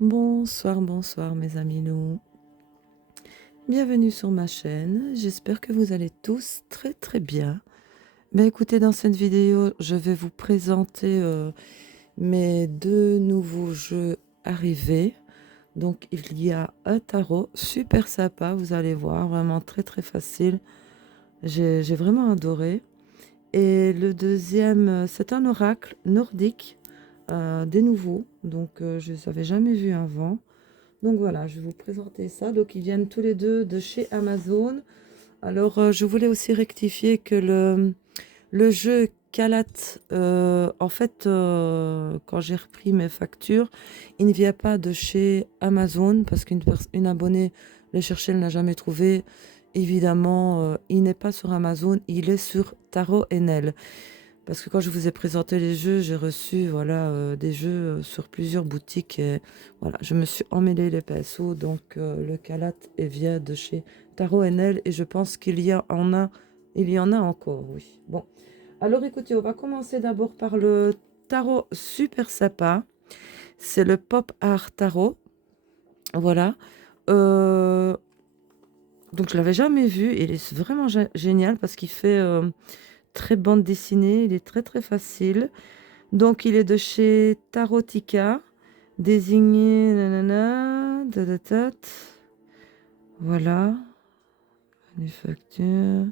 Bonsoir, bonsoir mes amis nous. Bienvenue sur ma chaîne. J'espère que vous allez tous très très bien. Écoutez, dans cette vidéo, je vais vous présenter mes deux nouveaux jeux arrivés. Donc il y a un tarot super sympa, vous allez voir, vraiment très très facile. J'ai vraiment adoré. Et le deuxième, c'est un oracle nordique, des nouveaux. Donc je ne les avais jamais vus avant. Donc voilà, je vais vous présenter ça. Donc ils viennent tous les deux de chez Amazon. Alors je voulais aussi rectifier que le jeu Calat, en fait, quand j'ai repris mes factures, il ne vient pas de chez Amazon parce une abonnée le cherchait, elle n'a jamais trouvé. Évidemment, il n'est pas sur Amazon, il est sur Tarot NL. Parce que quand je vous ai présenté les jeux, j'ai reçu voilà, des jeux sur plusieurs boutiques. Et voilà, je me suis emmêlé les pinceaux. Donc le Calat vient de chez Tarot NL et je pense il y en a encore, oui. Bon, alors écoutez, on va commencer d'abord par le tarot super sympa. C'est le Pop Art Tarot. Voilà. Euh, donc je l'avais jamais vu. Il est vraiment génial parce qu'il fait très bande dessinée. Il est très très facile. Donc, il est de chez Tarotica, désigné, nanana, tatatat. Voilà, manufacture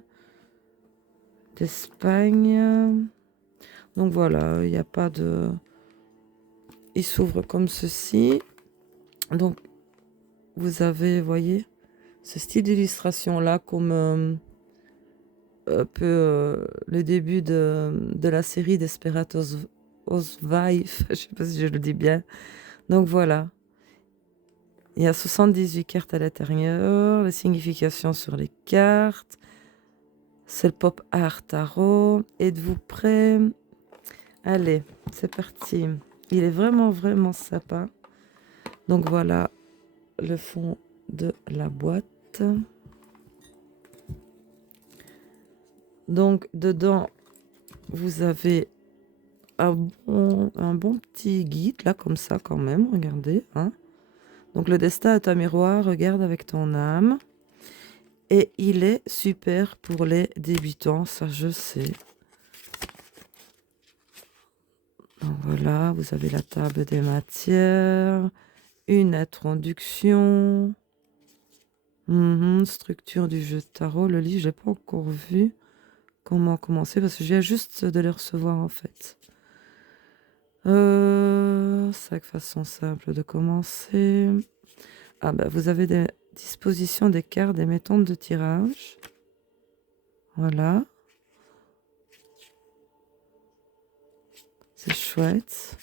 d'Espagne. Donc voilà, il n'y a pas de... Il s'ouvre comme ceci. Donc, vous avez, voyez, ce style d'illustration-là, comme un peu le début de la série Desperados Osvive. Je ne sais pas si je le dis bien. Donc voilà. Il y a 78 cartes à l'intérieur, les significations sur les cartes. C'est le pop art tarot. Êtes-vous prêts? Allez, c'est parti. Il est vraiment, vraiment sympa. Donc voilà le fond de la boîte. Donc dedans, vous avez un bon petit guide, là, comme ça quand même. Regardez. Hein. Donc le destin est un miroir, regarde avec ton âme. Et il est super pour les débutants, ça je sais. Donc voilà, vous avez la table des matières, une introduction, structure du jeu de tarot. Le livre, je n'ai pas encore vu comment commencer parce que je viens juste de le recevoir en fait. 5 façons simples de commencer. Ah ben, vous avez des dispositions des cartes, des méthodes de tirage. Voilà. C'est chouette.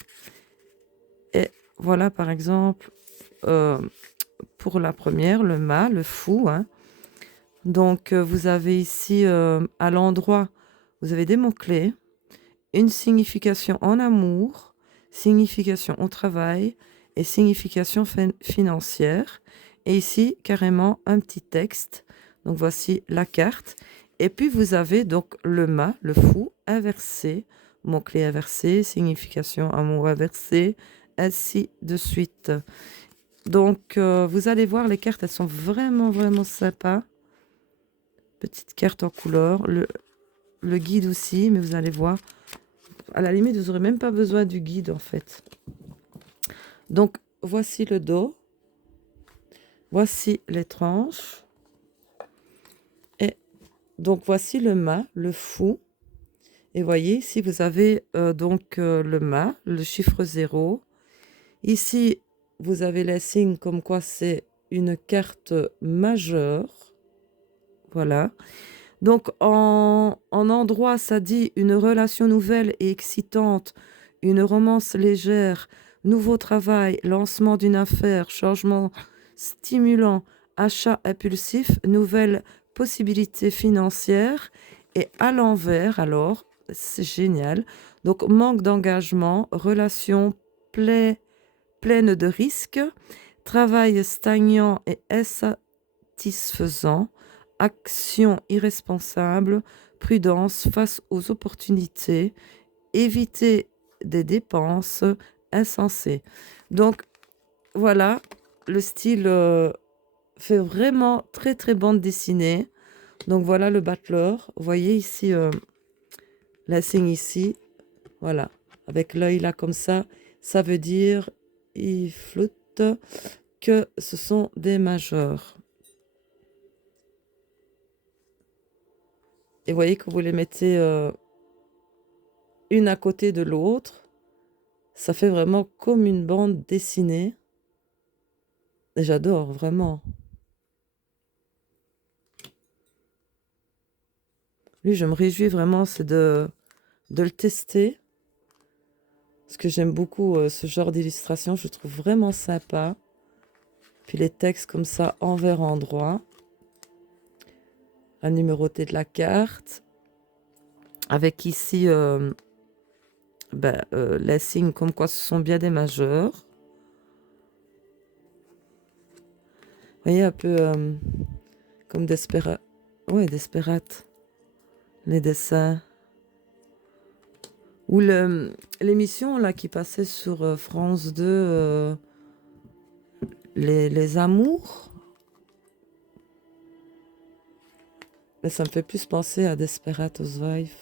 Et voilà, par exemple, pour la première, le mât, le fou. Hein. Donc, vous avez ici, à l'endroit, vous avez des mots-clés, une signification en amour, signification au travail et signification financière. Et ici, carrément, un petit texte. Donc, voici la carte. Et puis, vous avez donc le mât, le fou, inversé, mot-clé inversé, signification amour inversé, ainsi de suite. Donc, vous allez voir, les cartes, elles sont vraiment, vraiment sympas. Petite carte en couleur. Le guide aussi, mais vous allez voir. À la limite, vous n'aurez même pas besoin du guide, en fait. Donc, voici le dos. Voici les tranches. Et donc, voici le mât, le fou. Et voyez, ici, vous avez donc le mât, le chiffre 0. Ici, vous avez les signes comme quoi c'est une carte majeure. Voilà. Donc, en endroit, ça dit une relation nouvelle et excitante, une romance légère, nouveau travail, lancement d'une affaire, changement stimulant, achat impulsif, nouvelle possibilité financière. Et à l'envers, alors, c'est génial. Donc, manque d'engagement, relation pleine de risques, travail stagnant et insatisfaisant, action irresponsable, prudence face aux opportunités, éviter des dépenses insensées. Donc, voilà, le style fait vraiment très très bande dessinée. Donc voilà le battleur. Vous voyez ici, la signe ici. Voilà. Avec l'œil là comme ça veut dire il flotte que ce sont des majeurs. Et vous voyez que vous les mettez une à côté de l'autre. Ça fait vraiment comme une bande dessinée. Et j'adore vraiment. Lui, je me réjouis vraiment, c'est de le tester. Parce que j'aime beaucoup ce genre d'illustration. Je trouve vraiment sympa. Puis les textes comme ça, envers endroit. La numérotée de la carte. Avec ici les signes comme quoi ce sont bien des majeurs. Vous voyez, un peu comme Desperate. Ouais, Desperate. Les dessins. Ou l'émission là qui passait sur France 2, les Amours. Mais ça me fait plus penser à Desperate Housewives,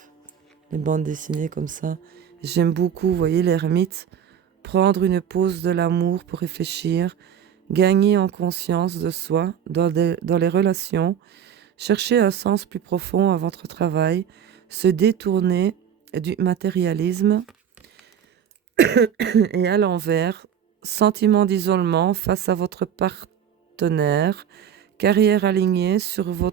les bandes dessinées comme ça. J'aime beaucoup, vous voyez, l'ermite, prendre une pause de l'amour pour réfléchir, gagner en conscience de soi dans les relations, chercher un sens plus profond à votre travail, se détourner du matérialisme et à l'envers, sentiment d'isolement face à votre partenaire, carrière alignée sur vos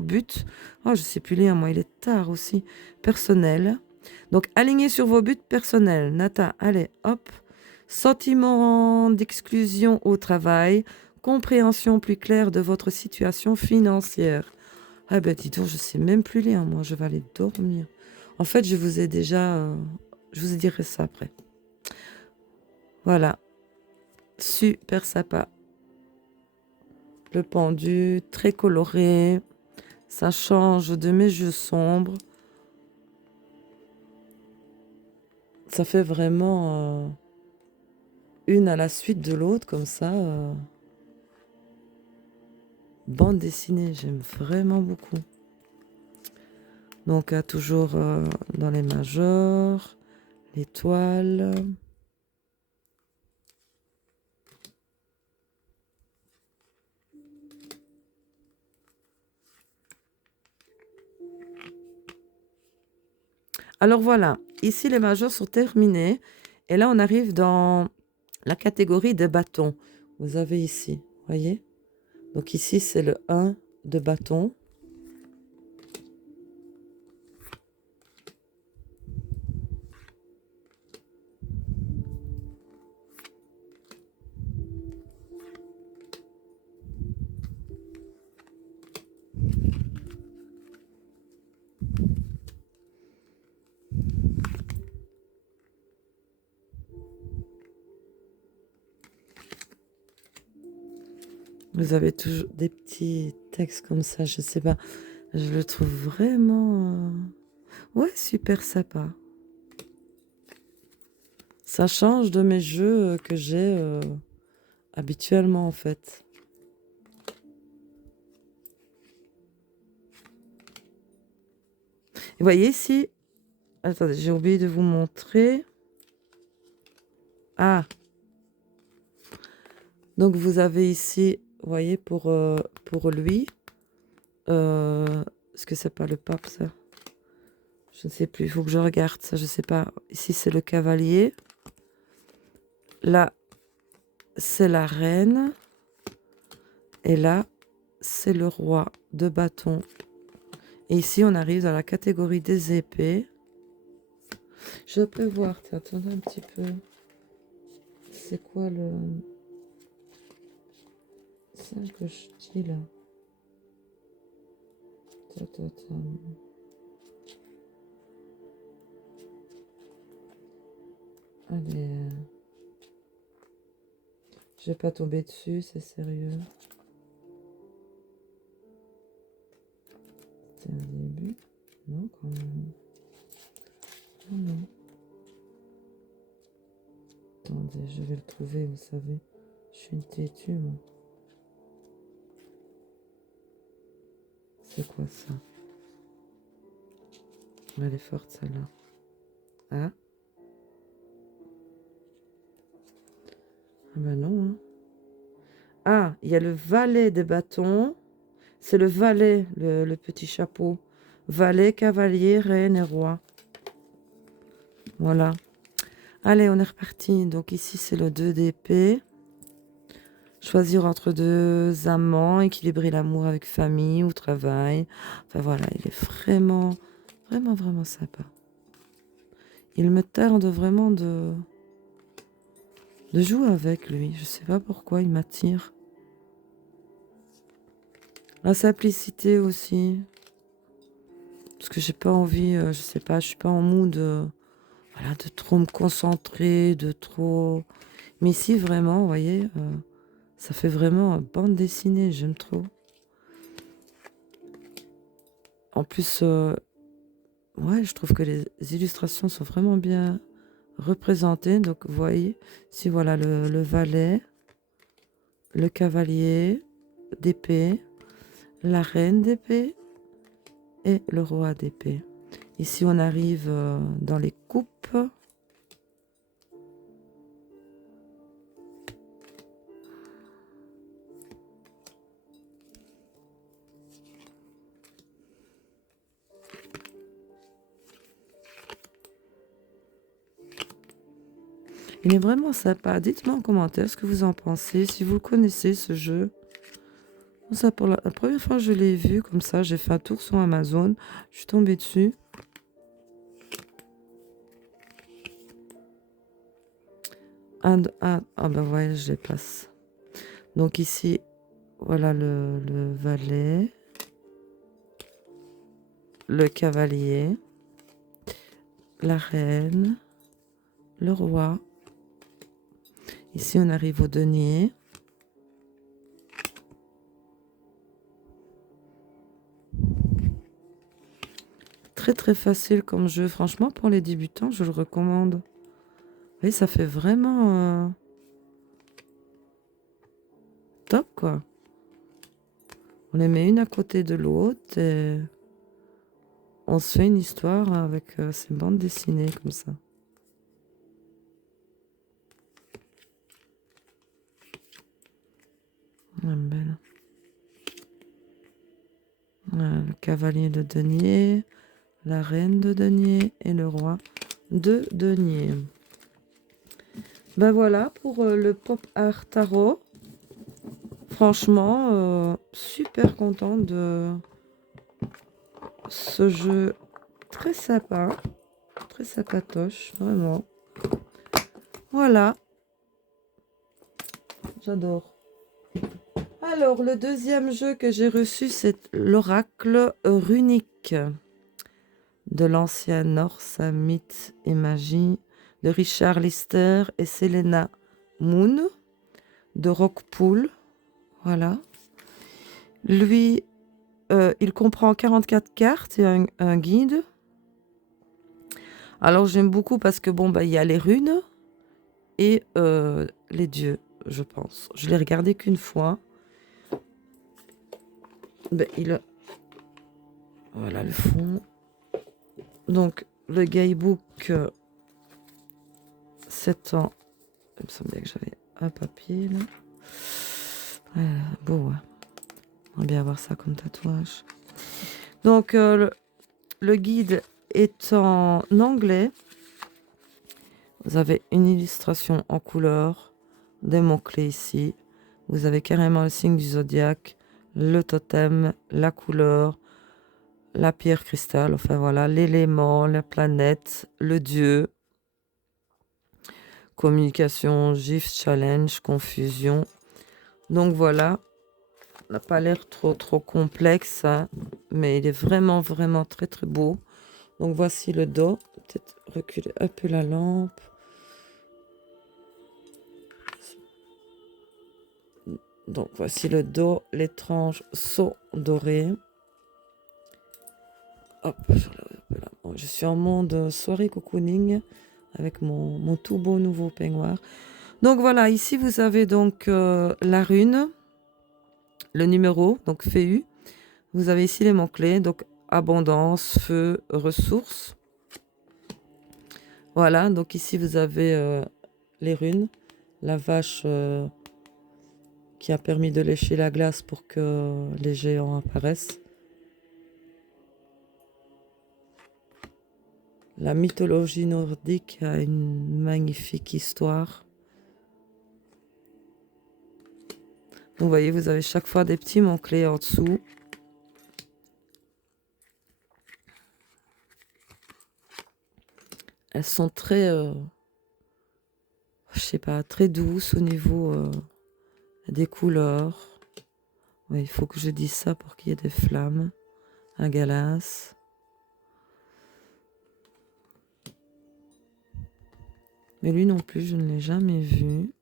buts. Oh, je sais plus lire, moi, il est tard aussi. Personnel. Donc, aligné sur vos buts personnels. Nata, allez, hop. Sentiment d'exclusion au travail. Compréhension plus claire de votre situation financière. Ah ben, dis donc, je sais même plus lire, moi. Je vais aller dormir. En fait, je vous ai dirai ça après. Voilà. Super sympa. Le pendu, très coloré. Ça change de mes jeux sombres. Ça fait vraiment une à la suite de l'autre, comme ça. Bande dessinée, j'aime vraiment beaucoup. Donc, toujours dans les majors, l'étoile. Alors voilà, ici les majors sont terminés. Et là, on arrive dans la catégorie des bâtons. Vous avez ici, voyez? Donc ici, c'est le 1 de bâton. Vous avez toujours des petits textes comme ça, je sais pas. Je le trouve vraiment... Ouais, super sympa. Ça change de mes jeux que j'ai habituellement, en fait. Et voyez ici... Attendez, j'ai oublié de vous montrer. Ah! Donc, vous avez ici, vous voyez, pour lui... est-ce que c'est pas le pape, ça? Je ne sais plus, il faut que je regarde ça, je sais pas. Ici, c'est le cavalier. Là, c'est la reine. Et là, c'est le roi de bâton. Et ici, on arrive dans la catégorie des épées. Je peux voir, attendez un petit peu. C'est quoi le... ça que je dis là? Attends. Allez. Je vais pas tomber dessus, c'est sérieux. C'est un début. Non, quand même. Non. Attendez, je vais le trouver, vous savez. Je suis une têtue, moi. C'est quoi ça? Elle est forte, celle-là. Ah? Ah bah non, hein. Ah, il y a le valet des bâtons. C'est le valet, le petit chapeau. Valet, cavalier, reine et roi. Voilà. Allez, on est reparti. Donc ici, c'est le 2 d'épée. Choisir entre deux amants, équilibrer l'amour avec famille ou travail. Enfin voilà, il est vraiment, vraiment, vraiment sympa. Il me tarde vraiment de jouer avec lui. Je sais pas pourquoi il m'attire. La simplicité aussi. Parce que j'ai pas envie, je sais pas, je suis pas en mood voilà, de trop me concentrer, de trop. Mais ici, vraiment, vous voyez, ça fait vraiment bande dessinée, j'aime trop. En plus, ouais, je trouve que les illustrations sont vraiment bien représentées. Donc, vous voyez, ici, voilà le valet, le cavalier d'épée, la reine d'épée et le roi d'épée. Ici, on arrive dans les coupes. Il est vraiment sympa. Dites-moi en commentaire ce que vous en pensez, si vous connaissez ce jeu. Ça, pour la première fois que je l'ai vu comme ça, j'ai fait un tour sur Amazon. Je suis tombée dessus. Ah ben ouais, je les place. Donc ici, voilà le valet, le cavalier, la reine, le roi. Ici, on arrive au denier. Très très facile comme jeu. Franchement, pour les débutants, je le recommande. Oui, ça fait vraiment top, quoi. On les met une à côté de l'autre et on se fait une histoire avec ces bandes dessinées comme ça. Ah, belle. Voilà, le cavalier de denier, la reine de denier et le roi de denier. Ben voilà pour le pop art tarot. Franchement, super contente de ce jeu très sympa, très sympatoche, vraiment. Voilà, j'adore. Alors, le deuxième jeu que j'ai reçu, c'est l'oracle runique de l'ancien Norse mythe et magie de Richard Lister et Selena Moon de Rockpool. Voilà. Lui, il comprend 44 cartes et un guide. Alors, j'aime beaucoup parce que, bon, bah, il y a les runes et les dieux, je pense. Je l'ai regardé qu'une fois. Ben, voilà le fond. Donc, le guidebook, 7 ans. Il me semble bien que j'avais un papier, là. Beau, ouais. On va bien avoir ça comme tatouage. Donc, le guide est en anglais. Vous avez une illustration en couleur, des mots-clés ici. Vous avez carrément le signe du zodiaque, le totem, la couleur, la pierre cristal, enfin voilà, l'élément, la planète, le dieu, communication, GIF, challenge, confusion. Donc voilà, n'a pas l'air trop complexe, hein, mais il est vraiment, vraiment très, très beau. Donc voici le dos. Peut-être reculer un peu la lampe. Donc voici le dos, l'étrange saut doré. Hop, je suis en mode soirée cocooning avec mon tout beau nouveau peignoir. Donc voilà, ici vous avez donc la rune, le numéro, donc FEU. Vous avez ici les mots-clés, donc abondance, feu, ressources. Voilà, donc ici vous avez les runes, la vache qui a permis de lécher la glace pour que les géants apparaissent. La mythologie nordique a une magnifique histoire. Donc vous voyez, vous avez chaque fois des petits mots-clés en dessous. Elles sont très, je sais pas, très douces au niveau des couleurs. Oui, il faut que je dise ça pour qu'il y ait des flammes. Un galas. Mais lui non plus, je ne l'ai jamais vu.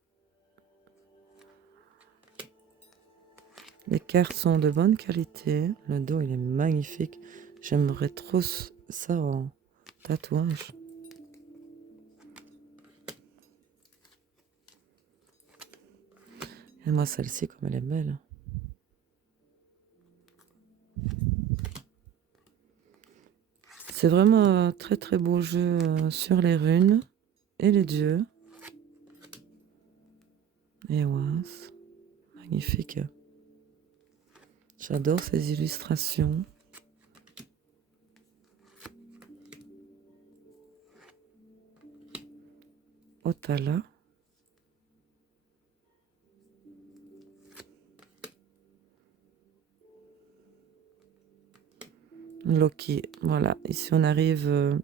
Les cartes sont de bonne qualité. Le dos, il est magnifique. J'aimerais trop ça en tatouage. Et moi, celle-ci, comme elle est belle. C'est vraiment un très très beau jeu sur les runes et les dieux. Et ouais, magnifique. J'adore ces illustrations. Otala. Loki. Voilà, ici on arrive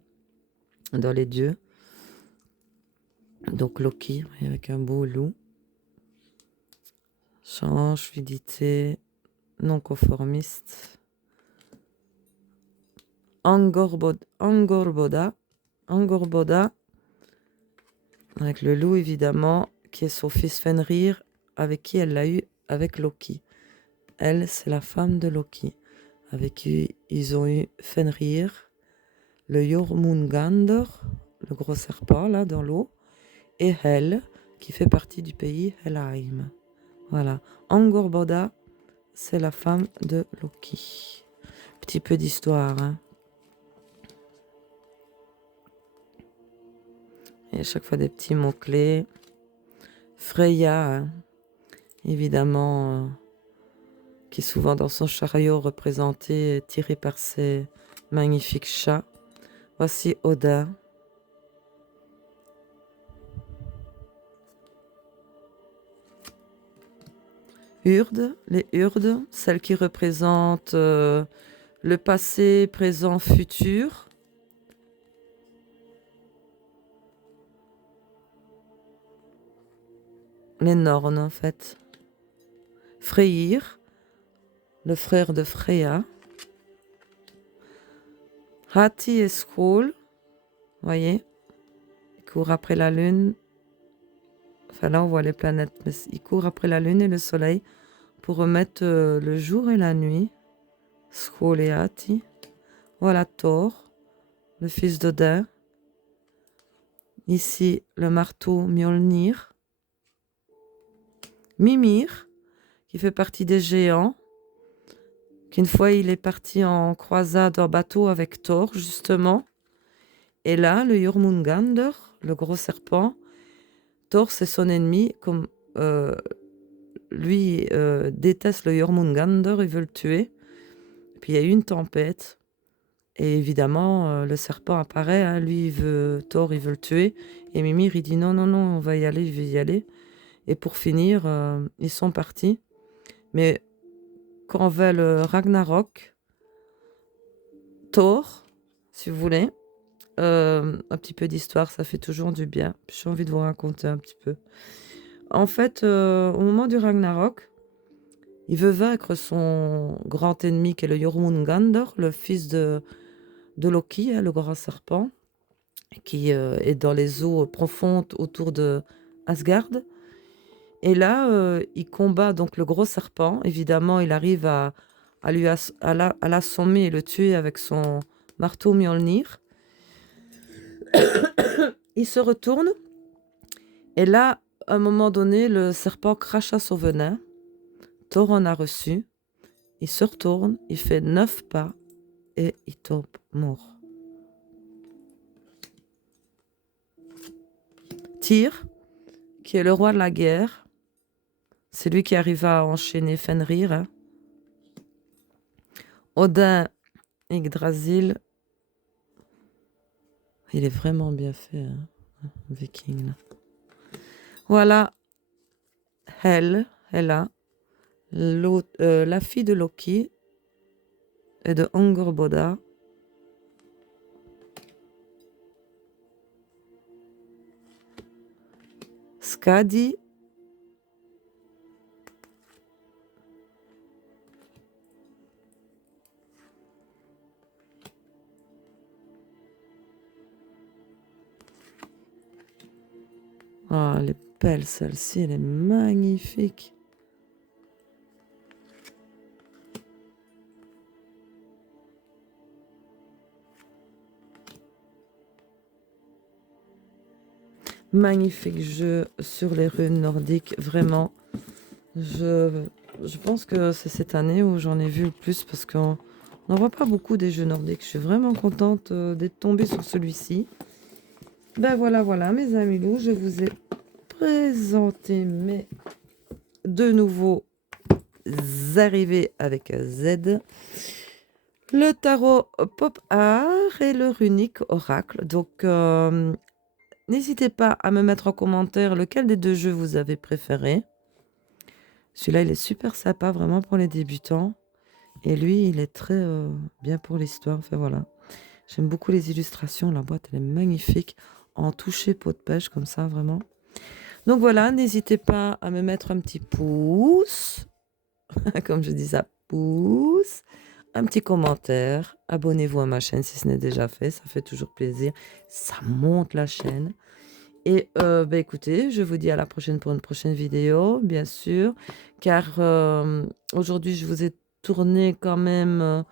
dans les dieux. Donc Loki, avec un beau loup. Change, fluidité, non conformiste. Angorboda, avec le loup évidemment, qui est son fils Fenrir, avec qui elle l'a eu avec Loki. Elle, c'est la femme de Loki, avec qui ils ont eu Fenrir, le Jormungandr, le gros serpent là dans l'eau, et Hel, qui fait partie du pays Helheim. Voilà, Angorboda, c'est la femme de Loki. Petit peu d'histoire, hein. Et à chaque fois des petits mots-clés. Freya, hein, évidemment, qui est souvent dans son chariot représenté, tiré par ses magnifiques chats. Voici Odin. Urd, les Urdes, celles qui représentent le passé, présent, futur. Les Nornes, en fait. Freyr, le frère de Freya. Hati et Skål, voyez, il court après la lune. Enfin là on voit les planètes, mais il court après la lune et le soleil pour remettre le jour et la nuit. Skål et Hati. Voilà Thor, le fils d'Odin. Ici le marteau Mjolnir. Mimir, qui fait partie des géants. Qu'une fois il est parti en croisade en bateau avec Thor justement. Et là le Jormungandr, le gros serpent. Thor c'est son ennemi, comme lui déteste le Jormungandr, il veut le tuer. Puis il y a eu une tempête. Et évidemment, le serpent apparaît, hein, lui, Thor, il veut le tuer. Et Mimir, il dit non, non, non, on va y aller, je vais y aller. Et pour finir, ils sont partis. Mais quand va le Ragnarok, Thor, si vous voulez, un petit peu d'histoire, ça fait toujours du bien. J'ai envie de vous raconter un petit peu. En fait, au moment du Ragnarok, il veut vaincre son grand ennemi qui est le Jormungandr, le fils de Loki, hein, le grand serpent, qui est dans les eaux profondes autour de Asgard. Et là, il combat donc le gros serpent. Évidemment, il arrive à l'assommer et le tuer avec son marteau Mjolnir. Il se retourne et là, à un moment donné, le serpent cracha son venin. Thor en a reçu. Il se retourne, il fait 9 pas et il tombe mort. Tyr, qui est le roi de la guerre, c'est lui qui arriva à enchaîner Fenrir. Hein. Odin, Yggdrasil, il est vraiment bien fait, hein, Viking. Là. Voilà, Hela, la fille de Loki et de Angerboda. Skadi, elle est belle celle-ci, elle est magnifique. Magnifique jeu sur les runes nordiques, vraiment. Je pense que c'est cette année où j'en ai vu le plus parce qu'on n'en voit pas beaucoup des jeux nordiques. Je suis vraiment contente d'être tombée sur celui-ci. Ben voilà, mes amis loups, je vous ai présenté mes deux nouveaux arrivés avec Z. Le tarot Pop Art et le runique Oracle. Donc, n'hésitez pas à me mettre en commentaire lequel des deux jeux vous avez préféré. Celui-là, il est super sympa, vraiment pour les débutants. Et lui, il est très bien pour l'histoire. Enfin, voilà. J'aime beaucoup les illustrations. La boîte, elle est magnifique. En toucher peau de pêche, comme ça, vraiment. Donc voilà, n'hésitez pas à me mettre un petit pouce. Comme je dis ça, pouce. Un petit commentaire. Abonnez-vous à ma chaîne si ce n'est déjà fait. Ça fait toujours plaisir. Ça monte la chaîne. Et écoutez, je vous dis à la prochaine pour une prochaine vidéo, bien sûr. Car aujourd'hui, je vous ai tourné quand même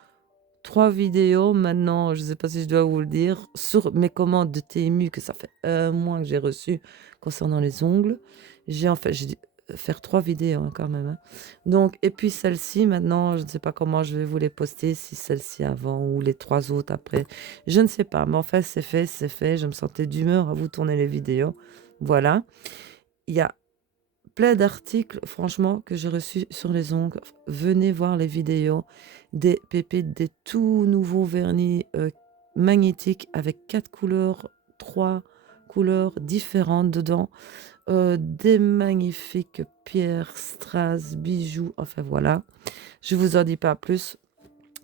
3 vidéos. Maintenant, je ne sais pas si je dois vous le dire, sur mes commandes de TMU que ça fait un mois que j'ai reçu concernant les ongles. J'ai dû faire 3 vidéos hein, quand même. Hein. Donc, et puis celle-ci, maintenant, je ne sais pas comment je vais vous les poster, si celle-ci avant ou les 3 autres après. Je ne sais pas, mais en fait, c'est fait, c'est fait. Je me sentais d'humeur à vous tourner les vidéos. Voilà. Il y a plein d'articles, franchement, que j'ai reçus sur les ongles. Venez voir les vidéos des pépites, des tout nouveaux vernis magnétiques avec 4 couleurs, 3 couleurs différentes dedans. Des magnifiques pierres, strass, bijoux, enfin voilà. Je vous en dis pas plus.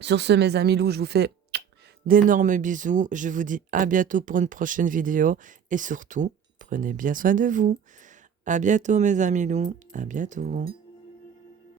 Sur ce, mes amis loups, je vous fais d'énormes bisous. Je vous dis à bientôt pour une prochaine vidéo. Et surtout, prenez bien soin de vous. À bientôt, mes amis loups. À bientôt.